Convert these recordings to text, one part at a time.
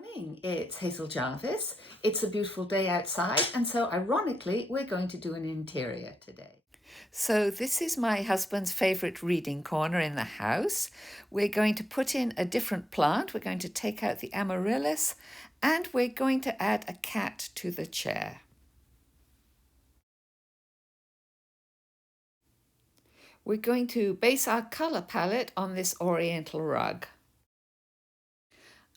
Morning, it's Hazel Jarvis. It's a beautiful day outside, and so ironically, we're going to do an interior today. So this is my husband's favorite reading corner in the house. We're going to put in a different plant. We're going to take out the amaryllis, and we're going to add a cat to the chair. We're going to base our color palette on this oriental rug.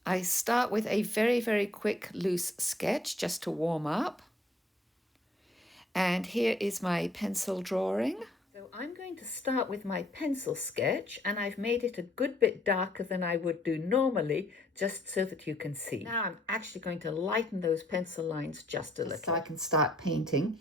I start with a very quick loose sketch just to warm up. And here is my pencil drawing. So I'm going to start with my pencil sketch, and I've made it a good bit darker than I would do normally, just so that you can see. Now I'm actually going to lighten those pencil lines just a little, so I can start painting.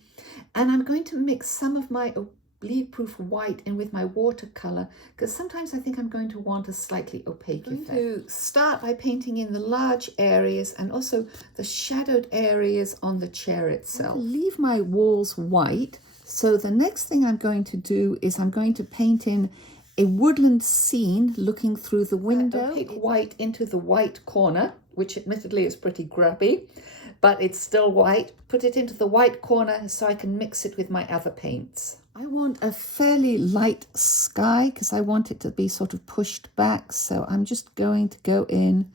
And I'm going to mix some of my bleed-proof white in with my watercolor, because sometimes I think I'm going to want a slightly opaque effect. I'm going to start by painting in the large areas and also the shadowed areas on the chair itself. Leave my walls white, so the next thing I'm going to do is I'm going to paint in a woodland scene looking through the window. Opaque white into the white corner, which admittedly is pretty grubby, but it's still white. Put it into the white corner so I can mix it with my other paints. I want a fairly light sky because I want it to be sort of pushed back. So I'm just going to go in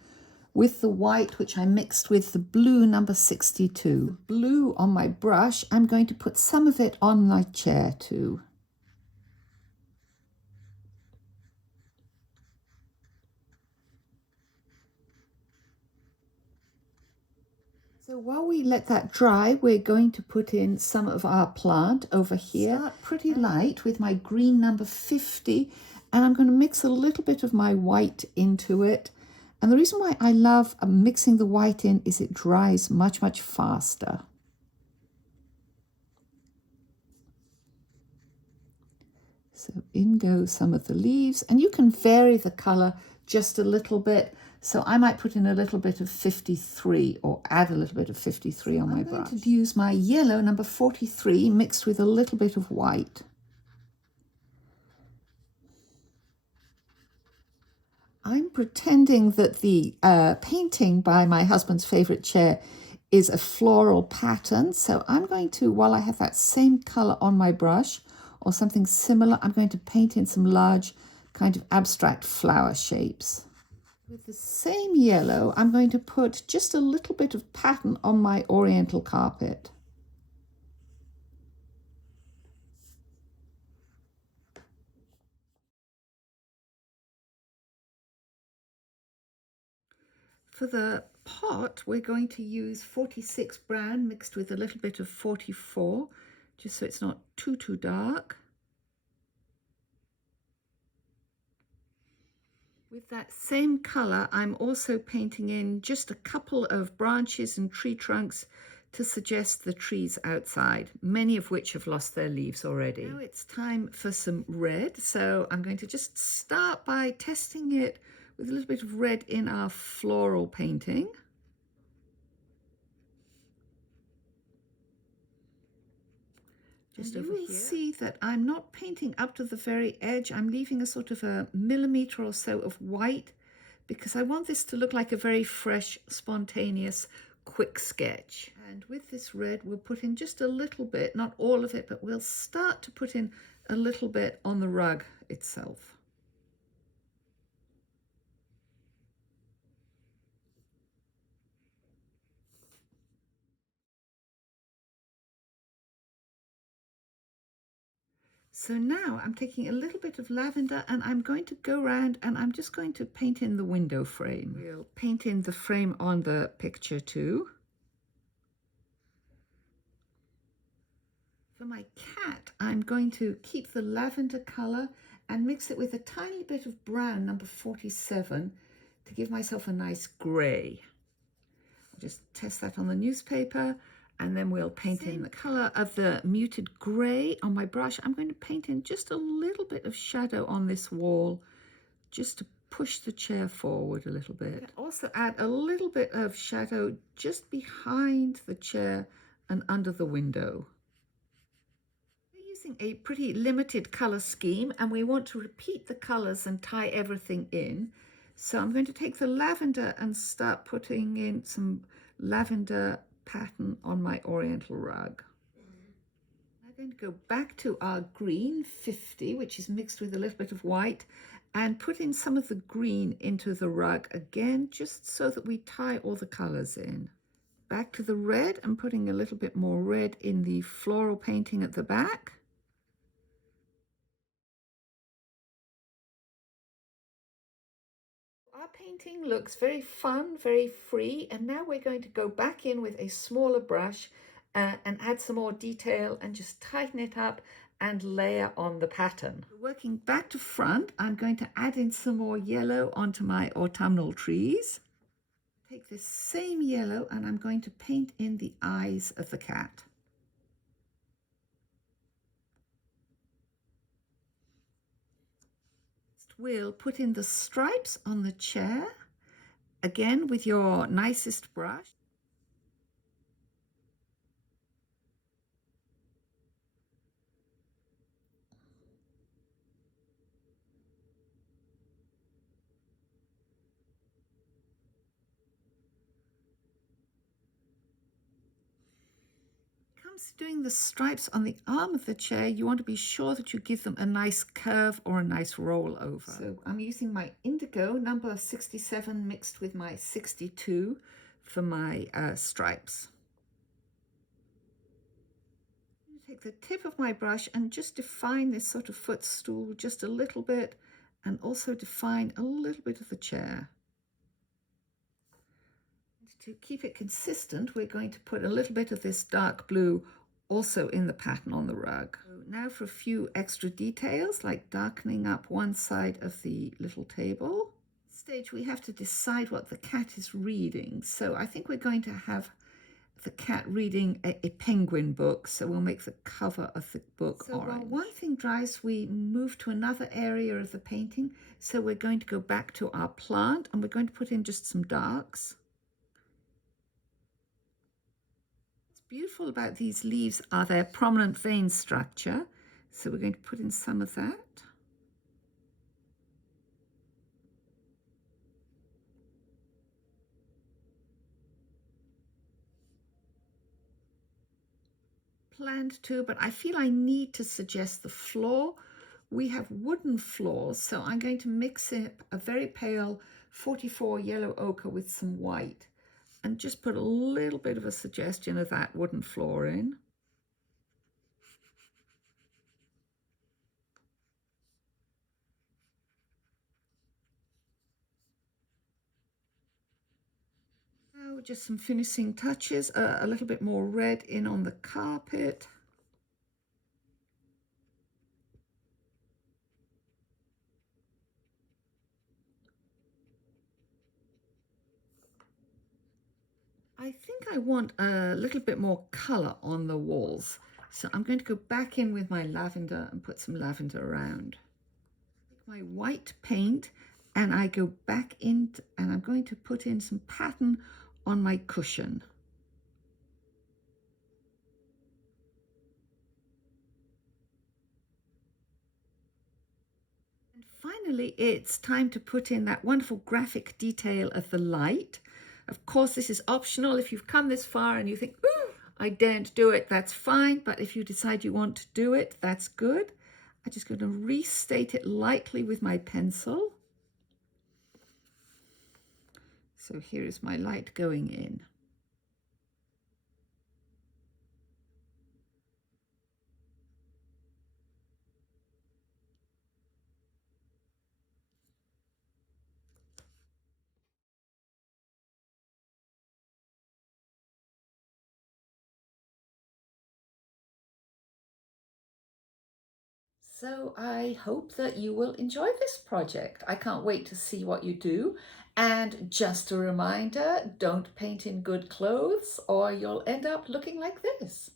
with the white, which I mixed with the blue number 62. The blue on my brush, I'm going to put some of it on my chair too. So while we let that dry, we're going to put in some of our plant over here. Start pretty light with my green number 50, and I'm going to mix a little bit of my white into it. And the reason why I love mixing the white in is it dries much faster. So in go some of the leaves, and you can vary the color just a little bit. So I might put in a little bit of 53 or add a little bit of 53 on my brush. I'm going to use my yellow number 43 mixed with a little bit of white. I'm pretending that the painting by my husband's favorite chair is a floral pattern. So I'm going to, while I have that same color on my brush or something similar, I'm going to paint in some large kind of abstract flower shapes. With the same yellow, I'm going to put just a little bit of pattern on my oriental carpet. For the pot, we're going to use 46 brown mixed with a little bit of 44, just so it's not too dark. With that same color, I'm also painting in just a couple of branches and tree trunks to suggest the trees outside, many of which have lost their leaves already. Now it's time for some red, so I'm going to just start by testing it with a little bit of red in our floral painting. Just over here. You will see that I'm not painting up to the very edge. I'm leaving a sort of a millimeter or so of white because I want this to look like a very fresh, spontaneous, quick sketch. And with this red, we'll put in just a little bit, not all of it, but we'll start to put in a little bit on the rug itself. So now I'm taking a little bit of lavender and I'm going to go around and I'm just going to paint in the window frame. We'll paint in the frame on the picture too. For my cat, I'm going to keep the lavender color and mix it with a tiny bit of brown, number 47, to give myself a nice gray. I'll just test that on the newspaper. And then we'll paint in the color of the muted gray on my brush. I'm going to paint in just a little bit of shadow on this wall, just to push the chair forward a little bit. Also add a little bit of shadow just behind the chair and under the window. We're using a pretty limited color scheme, and we want to repeat the colors and tie everything in. So I'm going to take the lavender and start putting in some lavender pattern on my oriental rug. I'm going to go back to our green 50, which is mixed with a little bit of white, and put in some of the green into the rug again, just so that we tie all the colors in. Back to the red and putting a little bit more red in the floral painting at the back. Our painting looks very fun, very free, and now we're going to go back in with a smaller brush and add some more detail and just tighten it up and layer on the pattern. Working back to front, I'm going to add in some more yellow onto my autumnal trees. Take this same yellow and I'm going to paint in the eyes of the cat. We'll put in the stripes on the chair, again with your nicest brush. Comes to doing the stripes on the arm of the chair, you want to be sure that you give them a nice curve or a nice roll over. So I'm using my indigo number 67 mixed with my 62 for my stripes. Take the tip of my brush and just define this sort of footstool just a little bit, and also define a little bit of the chair. To keep it consistent, we're going to put a little bit of this dark blue also in the pattern on the rug. So now for a few extra details, like darkening up one side of the little table. At this stage we have to decide what the cat is reading. So I think we're going to have the cat reading a penguin book, so we'll make the cover of the book orange. While one thing dries, we move to another area of the painting. So we're going to go back to our plant and we're going to put in just some darks. Beautiful about these leaves are their prominent vein structure, so we're going to put in some of that. Planned too, but I feel I need to suggest the floor. We have wooden floors, so I'm going to mix up a very pale 44 yellow ochre with some white and just put a little bit of a suggestion of that wooden floor in. Now just some finishing touches, a little bit more red in on the carpet. I think I want a little bit more color on the walls. So I'm going to go back in with my lavender and put some lavender around. Take my white paint and I go back in and I'm going to put in some pattern on my cushion. And finally, it's time to put in that wonderful graphic detail of the light. Of course, this is optional. If you've come this far and you think, ooh, I daren't do it, that's fine. But if you decide you want to do it, that's good. I'm just going to restate it lightly with my pencil. So here is my light going in. So I hope that you will enjoy this project. I can't wait to see what you do. And just a reminder, don't paint in good clothes or you'll end up looking like this.